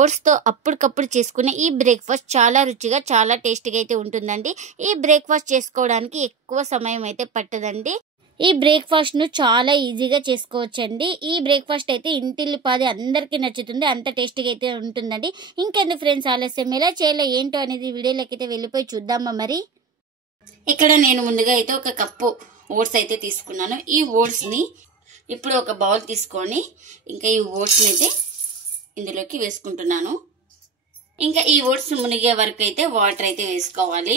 Oats తో అప్పటికప్పుడు చేసుకునే ఈ బ్రేక్ఫాస్ట్ చాలా రుచిగా చాలా టేస్టీగా అయితే ఉంటుందండి. ఈ బ్రేక్ఫాస్ట్ చేసుకోవడానికి ఎక్కువ సమయం అయితే పట్టదండి. ఈ బ్రేక్ఫాస్ట్ ను చాలా ఈజీగా చేసుకోవచ్చండి. ఈ బ్రేక్ఫాస్ట్ అయితే ఇంటిల్లిపాది అందరికీ నచ్చుతుంది. అంత టేస్టీగా అయితే ఉంటుందండి. ఇంకెందుకు ఫ్రెండ్స్ ఆలస్యం, ఎలా చేయాలో ఏంటో అనేది వీడియోలోకి అయితే వెళ్ళిపోయి చూద్దామా. మరి ఇక్కడ నేను ముందుగా అయితే ఒక కప్పు ఓట్స్ అయితే తీసుకున్నాను. ఈ ఓట్స్ ని ఇప్పుడు ఒక బౌల్ తీసుకొని ఇంకా ఈ ఓట్స్ ని అయితే ఇందులోకి వేసుకుంటున్నాను. ఇంకా ఈ ఓట్స్ మునిగే వరకు అయితే వాటర్ అయితే వేసుకోవాలి.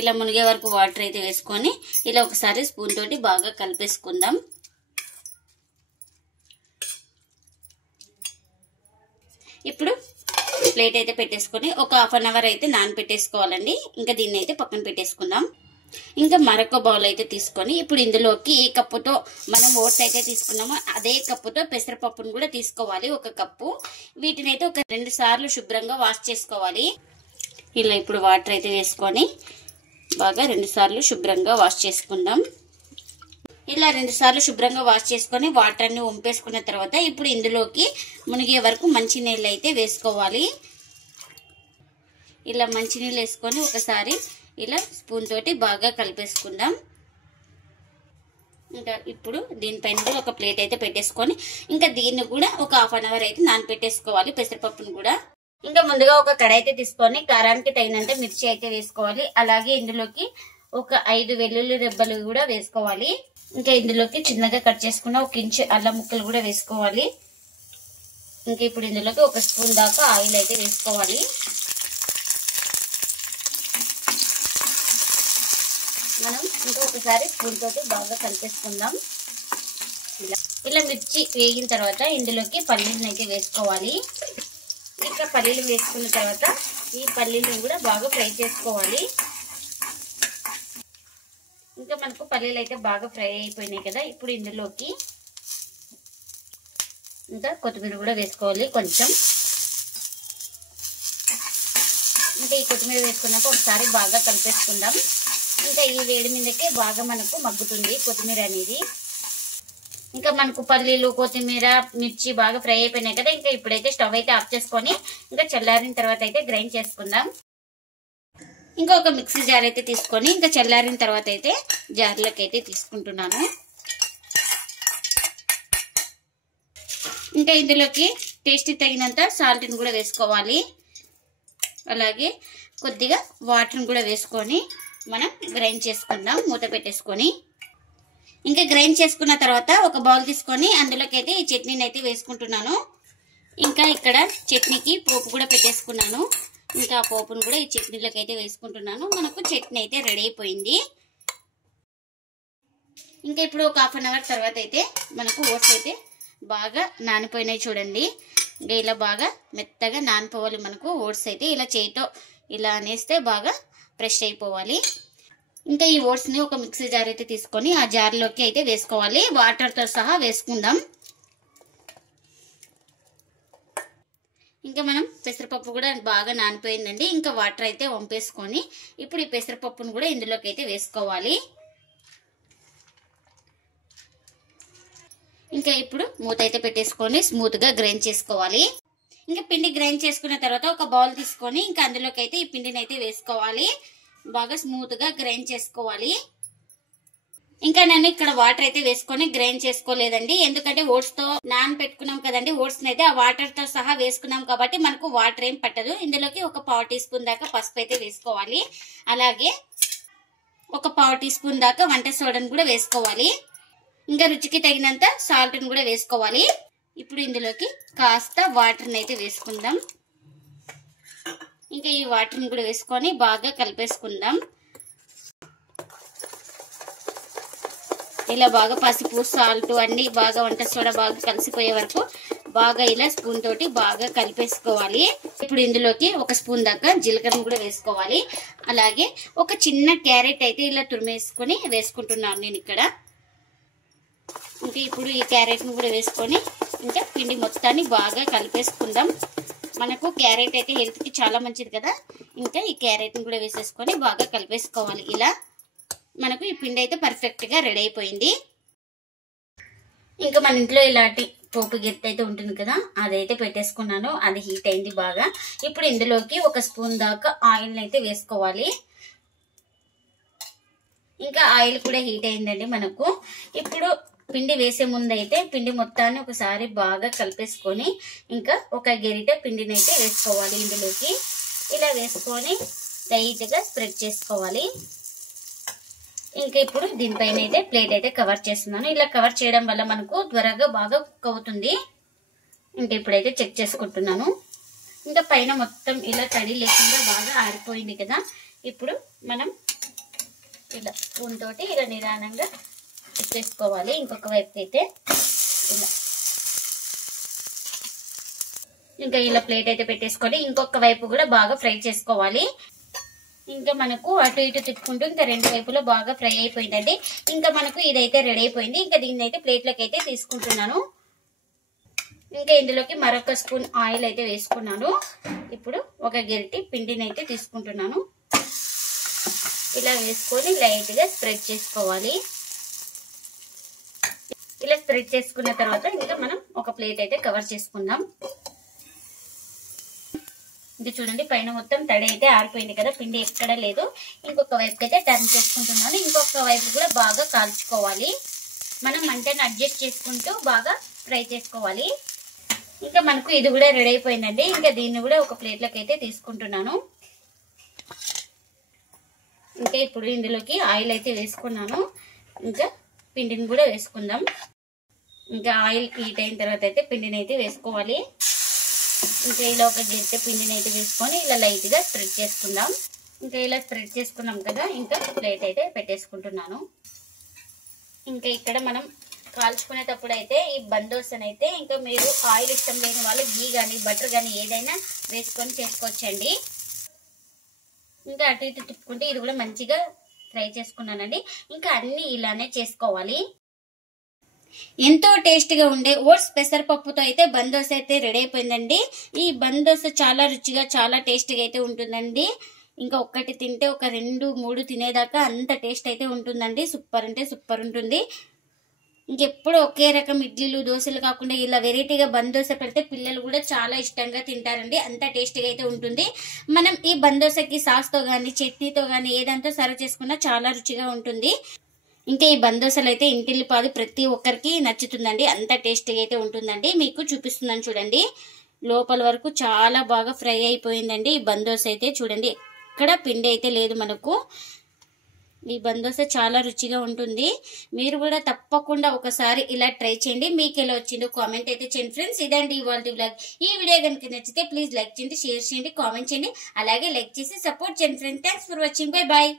ఇలా మునిగే వరకు వాటర్ అయితే వేసుకొని ఇలా ఒకసారి స్పూన్ తోటి బాగా కలిపేసుకుందాం. ఇప్పుడు ప్లేట్ అయితే పెట్టేసుకొని ఒక హాఫ్ అన్ అవర్ అయితే నానబెట్టేసుకోవాలండి. ఇంకా దీన్ని అయితే పక్కన పెట్టేసుకుందాం. ఇంకా మరొక బౌల్ అయితే తీసుకొని ఇప్పుడు ఇందులోకి ఏ కప్పుతో మనం ఓట్స్ అయితే తీసుకున్నామో అదే కప్పుతో పెసరపప్పును కూడా తీసుకోవాలి. ఒక కప్పు. వీటిని అయితే ఒక 2 సార్లు శుభ్రంగా వాష్ చేసుకోవాలి. ఇలా ఇప్పుడు వాటర్ అయితే వేసుకొని బాగా 2 సార్లు శుభ్రంగా వాష్ చేసుకుందాం. ఇలా 2 సార్లు శుభ్రంగా వాష్ చేసుకొని వాటర్ అన్ని వంపేసుకున్న తర్వాత ఇప్పుడు ఇందులోకి మునిగే వరకు మంచినీళ్ళు అయితే వేసుకోవాలి. ఇలా మంచినీళ్ళు వేసుకొని ఒకసారి ఇలా స్పూన్ తోటి బాగా కలిపేసుకుందాం. ఇంకా ఇప్పుడు దీనిపైన ఒక ప్లేట్ అయితే పెట్టేసుకొని ఇంకా దీన్ని కూడా ఒక హాఫ్ అన్ అవర్ అయితే నానబెట్టేసుకోవాలి పెసరపప్పును కూడా. ఇంకా ముందుగా ఒక కడాయి అయితే తీసుకొని కారానికి తగినంత మిర్చి అయితే వేసుకోవాలి. అలాగే ఇందులోకి ఒక 5 వెల్లుల్లి రెబ్బలు కూడా వేసుకోవాలి. ఇంకా ఇందులోకి చిన్నగా కట్ చేసుకున్న 1 ఇంచు అల్లం ముక్కలు కూడా వేసుకోవాలి. ఇంకా ఇప్పుడు ఇందులోకి 1 స్పూన్ దాకా ఆయిల్ అయితే వేసుకోవాలి. మనం ఇంకా ఒకసారి స్పూన్ తోటి బాగా కలిపేసుకుందాం. ఇలా మిర్చి వేగిన తర్వాత ఇందులోకి పల్లీలను అయితే వేసుకోవాలి. ఇంకా పల్లీలు వేసుకున్న తర్వాత ఈ పల్లీలను కూడా బాగా ఫ్రై చేసుకోవాలి. ఇంకా మనకు పల్లీలు అయితే బాగా ఫ్రై అయిపోయినాయి కదా. ఇప్పుడు ఇందులోకి ఇంకా కొత్తిమీర కూడా వేసుకోవాలి కొంచెం. ఇంకా ఈ కొత్తిమీర వేసుకున్నాక ఒకసారి బాగా కలిపేసుకుందాం. ఇంకా ఈ వేడి మీదకే బాగా మనకు మగ్గుతుంది కొత్తిమీర అనేది. ఇంకా మనకు పల్లీలు కొత్తిమీర మిర్చి బాగా ఫ్రై అయిపోయినాయి కదా. ఇంకా ఇప్పుడైతే స్టవ్ అయితే ఆఫ్ చేసుకొని ఇంకా చల్లారిన తర్వాత అయితే గ్రైండ్ చేసుకుందాం. ఇంకా ఒక మిక్సీ జార్ అయితే తీసుకొని ఇంకా చల్లారిన తర్వాత అయితే జార్లోకి అయితే తీసుకుంటున్నాను. ఇంకా ఇందులోకి టేస్ట్ తగినంత సాల్ట్ని కూడా వేసుకోవాలి. అలాగే కొద్దిగా వాటర్ని కూడా వేసుకొని మనం గ్రైండ్ చేసుకుందాం మూత పెట్టేసుకొని. ఇంకా గ్రైండ్ చేసుకున్న తర్వాత ఒక బౌల్ తీసుకొని అందులోకి అయితే ఈ చట్నీని అయితే వేసుకుంటున్నాను. ఇంకా ఇక్కడ చట్నీకి పోపు కూడా పెట్టేసుకున్నాను. ఇంకా ఆ పోపును కూడా ఈ చట్నీలోకి అయితే వేసుకుంటున్నాను. మనకు చట్నీ అయితే రెడీ అయిపోయింది. ఇంకా ఇప్పుడు ఒక హాఫ్ అన్ అవర్ తర్వాత అయితే మనకు ఓట్స్ అయితే బాగా నానిపోయినాయి చూడండి. ఇంకా ఇలా బాగా మెత్తగా నానిపోవాలి మనకు ఓట్స్ అయితే. ఇలా చేయితో ఇలా అనేస్తే బాగా ఫ్రెష్ అయిపోవాలి. ఇంకా ఈ ఓట్స్ ని ఒక మిక్సీ జార్ అయితే తీసుకొని ఆ జార్లోకి అయితే వేసుకోవాలి. వాటర్ తో సహా వేసుకుందాం. ఇంకా మనం పెసరపప్పు కూడా బాగా నానిపోయిందండి. ఇంకా వాటర్ అయితే వంపేసుకొని ఇప్పుడు ఈ పెసరపప్పును కూడా ఇందులోకి అయితే వేసుకోవాలి. ఇంకా ఇప్పుడు మూత అయితే పెట్టేసుకొని స్మూత్ గా గ్రైండ్ చేసుకోవాలి. ఇంకా పిండి గ్రైండ్ చేసుకున్న తర్వాత ఒక బౌల్ తీసుకొని ఇంకా అందులోకి అయితే ఈ పిండిని అయితే వేసుకోవాలి. బాగా స్మూత్ గా గ్రైండ్ చేసుకోవాలి. ఇంకా నేను ఇక్కడ వాటర్ అయితే వేసుకొని గ్రైండ్ చేసుకోలేదండి. ఎందుకంటే ఓట్స్ తో పెట్టుకున్నాం కదండి. ఓట్స్ అయితే ఆ వాటర్ తో సహా వేసుకున్నాం కాబట్టి మనకు వాటర్ ఏం పట్టదు. ఇందులోకి ఒక 1/4 టీ స్పూన్ దాకా పసుపు అయితే వేసుకోవాలి. అలాగే ఒక 1/4 టీ స్పూన్ దాకా వంట సోడాను కూడా వేసుకోవాలి. ఇంకా రుచికి తగినంత సాల్ట్ ని కూడా వేసుకోవాలి. ఇప్పుడు ఇందులోకి కాస్త వాటర్ని అయితే వేసుకుందాం. ఇంకా ఈ వాటర్ని కూడా వేసుకొని బాగా కలిపేసుకుందాం. ఇలా బాగా పసుపు సాల్ట్ అన్ని బాగా వంట సోడా బాగా కలిసిపోయే వరకు బాగా ఇలా స్పూన్ తోటి బాగా కలిపేసుకోవాలి. ఇప్పుడు ఇందులోకి 1 స్పూన్ దాకా జీలకర్ర కూడా వేసుకోవాలి. అలాగే ఒక చిన్న క్యారెట్ అయితే ఇలా తురిమేసుకొని వేసుకుంటున్నాను నేను ఇక్కడ. ఇంకా ఇప్పుడు ఈ క్యారెట్ ని కూడా వేసుకొని ఇంకా పిండి మొత్తాన్ని బాగా కలిపేసుకుందాం. మనకు క్యారెట్ అయితే హెల్త్ కి చాలా మంచిది కదా. ఇంకా ఈ క్యారెట్ ని కూడా వేసేసుకొని బాగా కలిపేసుకోవాలి. ఇలా మనకు ఈ పిండి అయితే పర్ఫెక్ట్ గా రెడీ అయిపోయింది. ఇంకా మన ఇంట్లో ఇలాంటి పోపు గిత్త అయితే ఉంటుంది కదా, అదైతే పెట్టేసుకున్నాను. అది హీట్ అయింది బాగా. ఇప్పుడు ఇందులోకి 1 స్పూన్ దాకా ఆయిల్ అయితే వేసుకోవాలి. ఇంకా ఆయిల్ కూడా హీట్ అయిందండి మనకు. ఇప్పుడు పిండి వేసే ముందు అయితే పిండి మొత్తాన్ని ఒకసారి బాగా కలిపేసుకొని ఇంకా ఒక గెరిట పిండిని అయితే వేసుకోవాలి ఇందులోకి. ఇలా వేసుకొని లైట్గా స్ప్రెడ్ చేసుకోవాలి. ఇంకా ఇప్పుడు దీనిపైన అయితే ప్లేట్ అయితే కవర్ చేస్తున్నాను. ఇలా కవర్ చేయడం వల్ల మనకు త్వరగా బాగా కుక్ అవుతుంది. ఇంకా ఇప్పుడైతే చెక్ చేసుకుంటున్నాను. ఇంకా పైన మొత్తం ఇలా తడి లేకుండా బాగా ఆరిపోయింది కదా. ఇప్పుడు మనం ఇలా స్పూన్ తోటి ఇలా నిదానంగా చేసుకోవాలి. ఇంకొక వైపు అయితే ఇలా ఇంకా ఇలా ప్లేట్ అయితే పెట్టేసుకొని ఇంకొక వైపు కూడా బాగా ఫ్రై చేసుకోవాలి. ఇంకా మనకు అటు ఇటు తిప్పుకుంటూ ఇంకా 2 వైపులో బాగా ఫ్రై అయిపోయిందండి. ఇంకా మనకు ఇదైతే రెడీ అయిపోయింది. ఇంకా దీన్ని అయితే ప్లేట్లోకి అయితే తీసుకుంటున్నాను. ఇంకా ఇందులోకి మరొక స్పూన్ ఆయిల్ అయితే వేసుకున్నాను. ఇప్పుడు ఒక గరిటె పిండిని అయితే తీసుకుంటున్నాను. ఇలా వేసుకొని లైట్గా స్ప్రెడ్ చేసుకోవాలి. ఇలా స్ప్రెడ్ చేసుకున్న తర్వాత ఇంకా మనం ఒక ప్లేట్ అయితే కవర్ చేసుకుందాం. ఇది చూడండి, పైన మొత్తం తడి అయితే ఆరిపోయింది కదా, పిండి ఎక్కడ లేదు. ఇంకొక వైపు అయితే టర్న్ చేసుకుంటున్నాను. ఇంకొక వైపు కూడా బాగా కాల్చుకోవాలి. మనం మంటను అడ్జస్ట్ చేసుకుంటూ బాగా ఫ్రై చేసుకోవాలి. ఇంకా మనకు ఇది కూడా రెడీ అయిపోయిందండి. ఇంకా దీన్ని కూడా ఒక ప్లేట్లోకి అయితే తీసుకుంటున్నాను. ఇంకా ఇప్పుడు ఇందులోకి ఆయిల్ అయితే వేసుకున్నాను. ఇంకా పిండిని కూడా వేసుకుందాం. ఇంకా ఆయిల్ హీట్ అయిన తర్వాత అయితే పిండిని అయితే వేసుకోవాలి. ఇంకా ఇలా ఒక గరిటె పిండిని అయితే వేసుకొని ఇలా లైట్గా స్ప్రెడ్ చేసుకుందాం. ఇంకా ఇలా స్ప్రెడ్ చేసుకున్నాం కదా, ఇంకా ప్లేట్ అయితే పెట్టేసుకుంటున్నాను. ఇంకా ఇక్కడ మనం కాల్చుకునేటప్పుడు అయితే ఈ బందోసని అయితే ఇంకా మీరు ఆయిల్ ఇష్టం లేని వాళ్ళు గీ కానీ బటర్ కానీ ఏదైనా వేసుకొని చేసుకోవచ్చండి. ఇంకా అటు ఇటు తిప్పుకుంటే ఇది కూడా మంచిగా ఫ్రై చేసుకున్నానండి. ఇంకా అన్ని ఇలానే చేసుకోవాలి. ఎంతో టేస్టీగా ఉండే ఓట్స్ పెసరపప్పుతో అయితే బందోస అయితే రెడీ అయిపోయిందండి. ఈ బందోస చాలా రుచిగా చాలా టేస్టీగా అయితే ఉంటుందండి. ఇంకా ఒక్కటి తింటే ఒక 2, 3 తినేదాకా అంత టేస్ట్ అయితే ఉంటుందండి. సూపర్ అంటే సూపర్ ఉంటుంది. ఇంకెప్పుడు ఒకే రకం ఇడ్లీలు దోశలు కాకుండా ఇలా వెరైటీగా బందోస పెడితే పిల్లలు కూడా చాలా ఇష్టంగా తింటారండి. అంత టేస్టీగా అయితే ఉంటుంది. మనం ఈ బందోసకి సాస్తో కానీ చట్నీతో కానీ ఏదంతా సర్వ్ చేసుకున్నా చాలా రుచిగా ఉంటుంది. ఇంకా ఈ బందోసలు అయితే ఇంటిల్లిపాది ప్రతి ఒక్కరికి నచ్చుతుందండి. అంత టేస్టీగా అయితే ఉంటుందండి. మీకు చూపిస్తున్నాను చూడండి. లోపల వరకు చాలా బాగా ఫ్రై అయిపోయిందండి ఈ బందోస అయితే. చూడండి, ఎక్కడ పిండి అయితే లేదు మనకు. ఈ బందోస చాలా రుచిగా ఉంటుంది. మీరు కూడా తప్పకుండా ఒకసారి ఇలా ట్రై చేయండి. మీకు ఎలా వచ్చిందో కామెంట్ అయితే చేయండి ఫ్రెండ్స్. ఇదండి ఇవాల్టి వ్లాగ్. ఈ వీడియో కనుక నచ్చితే ప్లీజ్ లైక్ చేయండి, షేర్ చేయండి, కామెంట్ చేయండి. అలాగే లైక్ చేసి సపోర్ట్ చేయండి friends. Thanks for watching. Bye bye.